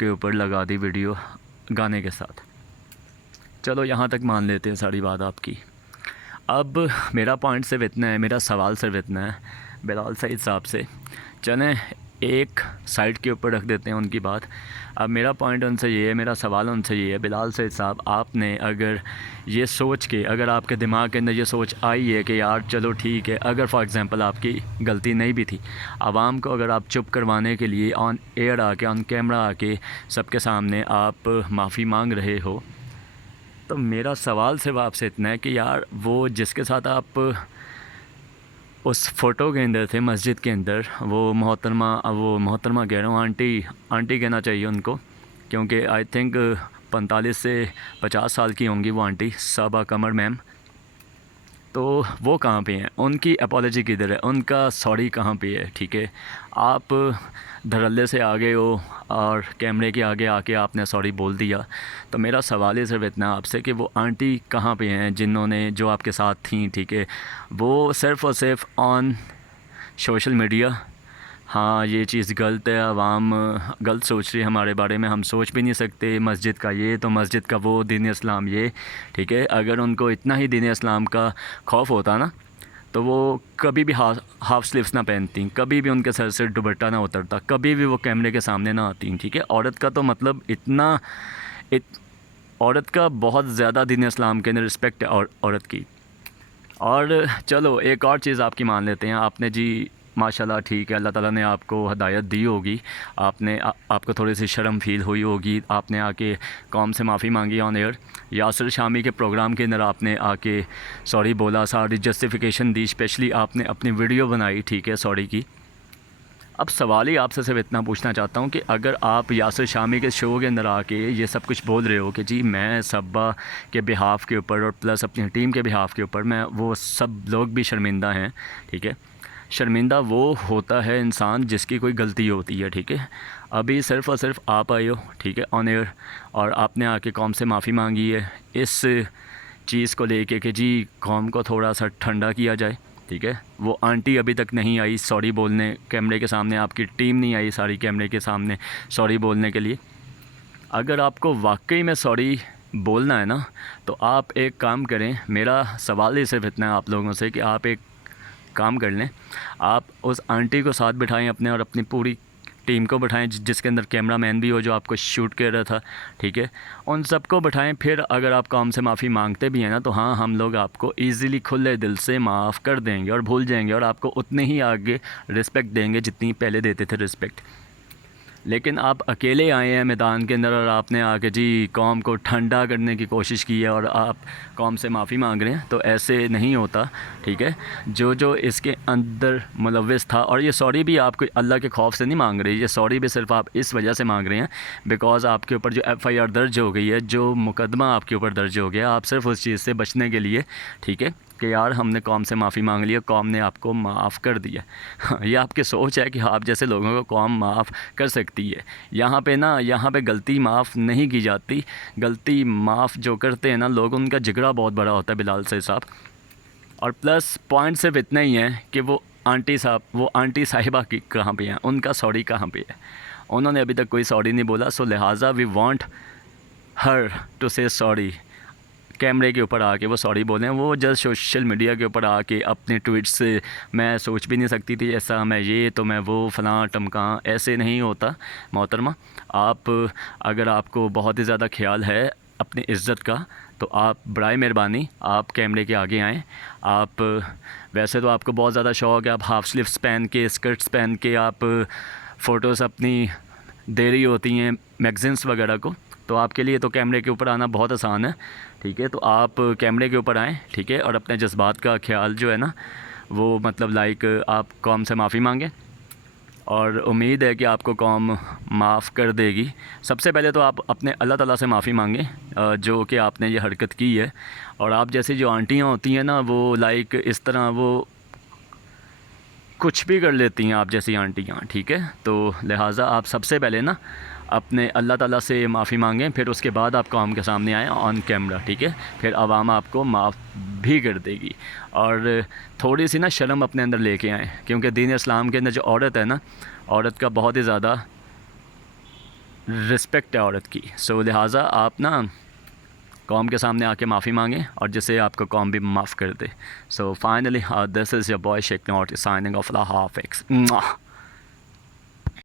आपके ऊपर लगा दी वीडियो गाने के साथ। चलो यहाँ तक मान लेते हैं सारी बात आपकी। अब मेरा पॉइंट सिर्फ इतना है, मेरा सवाल सिर्फ इतना है बिलाल सईद साहब से। चलें एक साइड के ऊपर रख देते हैं उनकी बात। अब मेरा पॉइंट उनसे ये है, मेरा सवाल उनसे ये है, बिलाल सईद साहब आपने अगर ये सोच के, अगर आपके दिमाग के अंदर ये सोच आई है कि यार चलो ठीक है, अगर फॉर एग्ज़ाम्पल आपकी गलती नहीं भी थी, आवाम को अगर आप चुप करवाने के लिए ऑन एयर आके, ऑन कैमरा आके सबके सामने आप माफ़ी मांग रहे हो, तो मेरा सवाल सिर्फ आपसे इतना है कि यार वो जिसके साथ आप उस फ़ोटो के अंदर थे मस्जिद के अंदर, वो मोहतरमा कह रहा हूँ, आंटी कहना चाहिए उनको, क्योंकि आई थिंक 45 से 50 साल की होंगी वो आंटी, साबा कमर मैम। तो वो कहाँ पे हैं? उनकी अपॉलोजी किधर है? उनका सॉरी कहाँ पे है? ठीक है, आप धड़ल्ले से आ गए हो और कैमरे के आगे आके आपने सॉरी बोल दिया। तो मेरा सवाल ही सिर्फ इतना आपसे कि वो आंटी कहाँ पे हैं जिन्होंने, जो आपके साथ थी, ठीक है, वो सिर्फ़ और सिर्फ ऑन सोशल मीडिया, हाँ ये चीज़ गलत है, आवाम गलत सोच रही है हमारे बारे में, हम सोच भी नहीं सकते, मस्जिद का ये तो मस्जिद का वो, दीन इस्लाम ये, ठीक है। अगर उनको इतना ही दीन इस्लाम का खौफ होता ना, तो वो कभी भी हाफ़ स्लीव्स ना पहनती, कभी भी उनके सर से दुपट्टा ना उतरता, कभी भी वो कैमरे के सामने ना आती, ठीक है। औरत का तो मतलब इतना औरत का बहुत ज़्यादा दीन इस्लाम के अंदर रिस्पेक्ट है औरत की। और चलो एक और चीज़ आपकी मान लेते हैं, आपने जी माशाल्लाह ठीक है, अल्लाह ताला ने आपको हदायत दी होगी, आपको थोड़ी सी शर्म फ़ील हुई होगी, आपने आके कौम से माफ़ी मांगी ऑन एयर, यासिर शामी के प्रोग्राम के अंदर आपने आके सॉरी बोला, सारी जस्टिफिकेशन दी, स्पेशली आपने अपनी वीडियो बनाई, ठीक है, सॉरी की। अब सवाल ही आपसे सिर्फ इतना पूछना चाहता हूँ कि अगर आप यासिर शामी के शो के अंदर आके ये सब कुछ बोल रहे हो कि जी मैं सब्बा के बिहाफ़ के ऊपर और प्लस अपनी टीम के बिहाफ़ के ऊपर, मैं वो सब लोग भी शर्मिंदा हैं, ठीक है। शर्मिंदा वो होता है इंसान जिसकी कोई गलती होती है, ठीक है। अभी सिर्फ़ और सिर्फ आप आए हो, ठीक है, ऑन एयर, और आपने आके कौम से माफ़ी मांगी है इस चीज़ को लेके कि जी कौम को थोड़ा सा ठंडा किया जाए, ठीक है। वो आंटी अभी तक नहीं आई सॉरी बोलने कैमरे के सामने, आपकी टीम नहीं आई सारी कैमरे के सामने सॉरी बोलने के लिए। अगर आपको वाकई में सॉरी बोलना है ना, तो आप एक काम करें, मेरा सवाल ही सिर्फ इतना है आप लोगों से कि आप एक काम कर लें, आप उस आंटी को साथ बिठाएं अपने, और अपनी पूरी टीम को बिठाएं जिसके अंदर कैमरा मैन भी हो जो आपको शूट कर रहा था, ठीक है, उन सबको बिठाएं। फिर अगर आप कौम से माफ़ी मांगते भी हैं ना, तो हाँ हम लोग आपको ईज़िली खुले दिल से माफ़ कर देंगे और भूल जाएंगे, और आपको उतने ही आगे रिस्पेक्ट देंगे जितनी पहले देते थे रिस्पेक्ट। लेकिन आप अकेले आए हैं मैदान के अंदर और आपने आके जी कौम को ठंडा करने की कोशिश की है और आप कौम से माफ़ी मांग रहे हैं, तो ऐसे नहीं होता, ठीक है। जो जो इसके अंदर मुलव्विस था, और ये सॉरी भी आप कोई अल्लाह के खौफ से नहीं मांग रहे, ये सॉरी भी सिर्फ आप इस वजह से मांग रहे हैं बिकॉज़ आपके ऊपर जो FIR दर्ज हो गई है, जो मुकदमा आपके ऊपर दर्ज हो गया, आप सिर्फ उस चीज़ से बचने के लिए, ठीक है, कि यार हमने कौम से माफ़ी मांग ली, कौम ने आपको माफ़ कर दिया। ये आपकी सोच है कि आप जैसे लोगों को कौम माफ़ कर सकती है। यहाँ पे ना, यहाँ पे गलती माफ़ नहीं की जाती, गलती माफ़ जो करते हैं ना लोग, उनका जिगरा बहुत बड़ा होता है बिलाल सईद साहब। और प्लस पॉइंट सिर्फ इतना ही है कि वो आंटी साहिबा की कहाँ पे हैं, उनका सॉरी कहाँ पे है? उन्होंने अभी तक कोई सॉरी नहीं बोला, सो लिहाजा वी वांट हर टू से सॉरी, कैमरे के ऊपर आके वो सॉरी बोलें। वो जस्ट सोशल मीडिया के ऊपर आके अपने ट्वीट्स से मैं सोच भी नहीं सकती थी ऐसा, मैं ये तो मैं वो फ़लाँ टमकाँ, ऐसे नहीं होता मोहतरमा। आप अगर आपको बहुत ही ज़्यादा ख्याल है अपनी इज़्ज़त का, तो आप बराए मेहरबानी आप कैमरे के आगे आएँ। आप वैसे तो आपको बहुत ज़्यादा शौक़ है, आप हाफ़ स्लीव्स पहन के, स्कर्ट्स पहन के आप फ़ोटोज़ अपनी दे रही होती हैं मैगज़ीन्स वगैरह को, तो आपके लिए तो कैमरे के ऊपर आना बहुत आसान है, ठीक है। तो आप कैमरे के ऊपर आएँ, ठीक है, और अपने जज्बात का ख्याल जो है ना, वो मतलब लाइक आप कौम से माफ़ी मांगें, और उम्मीद है कि आपको कौम माफ़ कर देगी। सबसे पहले तो आप अपने अल्लाह ताला से माफ़ी मांगें जो कि आपने ये हरकत की है। और आप जैसी जो आंटियाँ होती हैं ना, वो लाइक इस तरह वो कुछ भी कर लेती हैं आप जैसी आंटियाँ, ठीक है। तो लिहाजा आप सबसे पहले ना अपने अल्लाह ताला से माफ़ी मांगें, फिर उसके बाद आप कौम के सामने आएँ ऑन कैमरा, ठीक है। फिर आवाम आपको माफ़ भी कर देगी। और थोड़ी सी ना शर्म अपने अंदर लेके आएँ, क्योंकि दीन इस्लाम के अंदर जो औरत है ना, औरत का बहुत ही ज़्यादा रिस्पेक्ट है औरत की। सो लिहाजा आप ना कौम के सामने आके माफ़ी मांगें और जिसे आपको कौम भी माफ़ कर दे। So finally this is your boy Sheikh not signing off. अल्लाह हाफ़िज़।